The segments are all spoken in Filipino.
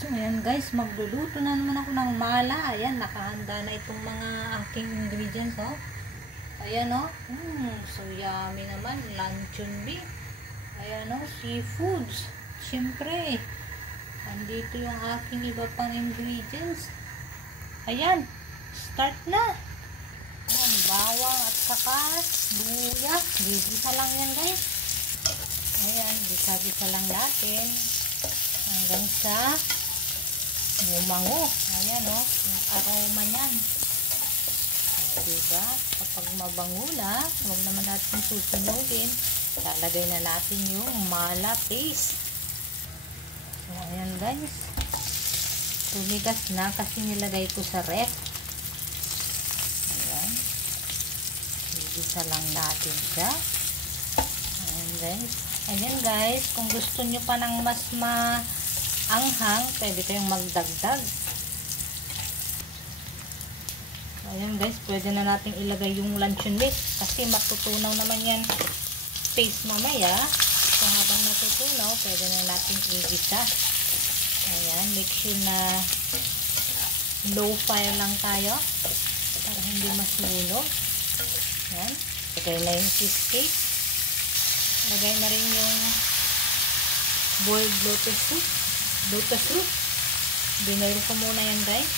So ayan guys, magluluto na naman ako ng mala. Ayan, nakahanda na itong mga aking ingredients, oh. Ayan, oh. So yummy naman. Luncheon meat. Ayan, oh. Seafoods. Siyempre, andito yung aking iba pang ingredients. Ayan, start na. Ayan, bawang at saka luya. Gigisa lang yan guys. Ayan, gisa-gisa lang natin hanggang sa bumango. Ayan, oh, yung aroma nyan. Diba? Kapag mabango na, huwag naman natin susunugin. Lalagay na natin yung mala paste. So, ayan guys. Tumigas na kasi nilagay ko sa ref. Ayan. Igisa lang natin siya. Ayan guys. Ayan guys. Kung gusto nyo pa ng mas maanghang, pwede kayong magdagdag. Ayan guys, pwede na natin ilagay yung luncheon meat kasi matutunaw naman yan paste mamaya. So habang natutunaw, pwede na natin igisa. Ayan, make sure na low fire lang tayo para hindi masunog. Ayan, lagay na yung cheesecake. Lagay na rin yung boiled lotus root. Binoil ko muna yan guys.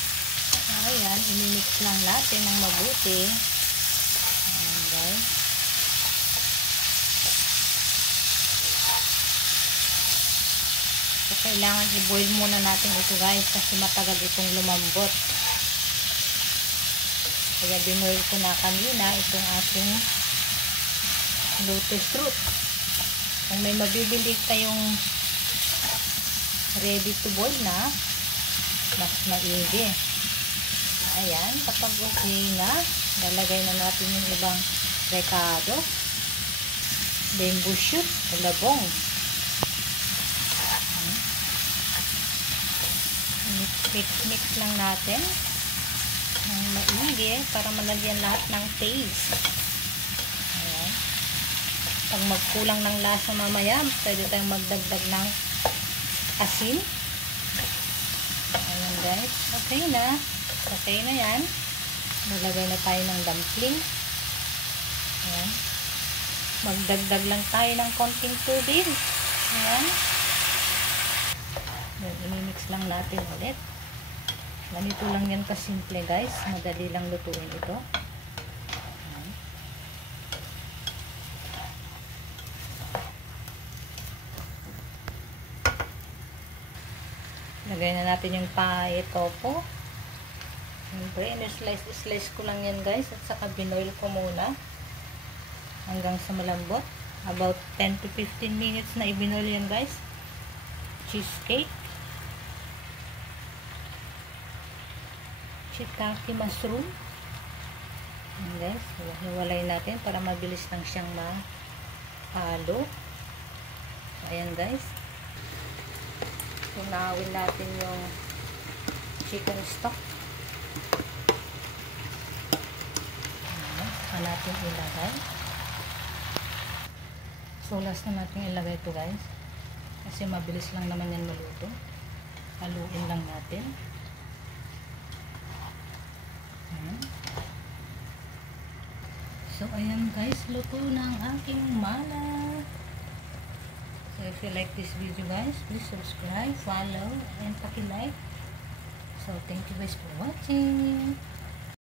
Ayan, imimix lang natin ng mabuti. Ayan guys. So, kailangan i-boil muna natin ito guys kasi matagal itong lumambot. Kaya binoil ko na kanina itong ating lotus root. Kung may mabibili kayong ready to boil na, mas maigi. Ayan, kapag okay na, lalagay na natin yung ibang recado, bamboo shoot, labong. Mix lang natin ng maigi para malagyan lahat ng taste. Ayan. Pag magkulang ng lasa mamaya, pwede tayong magdagdag ng asin. Ayan guys, okay na. Okay na yan. Nalagay na tayo ng dumpling. Ayan. Magdagdag lang tayo ng konting tubig. Ayan. I-mix lang natin ulit. Ganito lang yan kasimple guys. Madali lang lutuin ito. Ayan. Lagay na natin yung pae tofu. Siyempre, slice ko lang yan guys at saka binoil ko muna hanggang sa malambot. About 10 to 15 minutes na ibinoil yan guys. Cheesecake, shiitake mushroom. Ayan guys, hiwalay natin para mabilis lang siyang mahalo. Ayan guys, tunawin natin yung chicken stock. Natin ilagay. So last na natin ilagay ito guys kasi mabilis lang naman yan maluto. Haluin lang natin. Ayan. So ayan guys, luto na ang aking mala. So if you like this video guys, please subscribe, follow, and paki-like. So thank you guys for watching.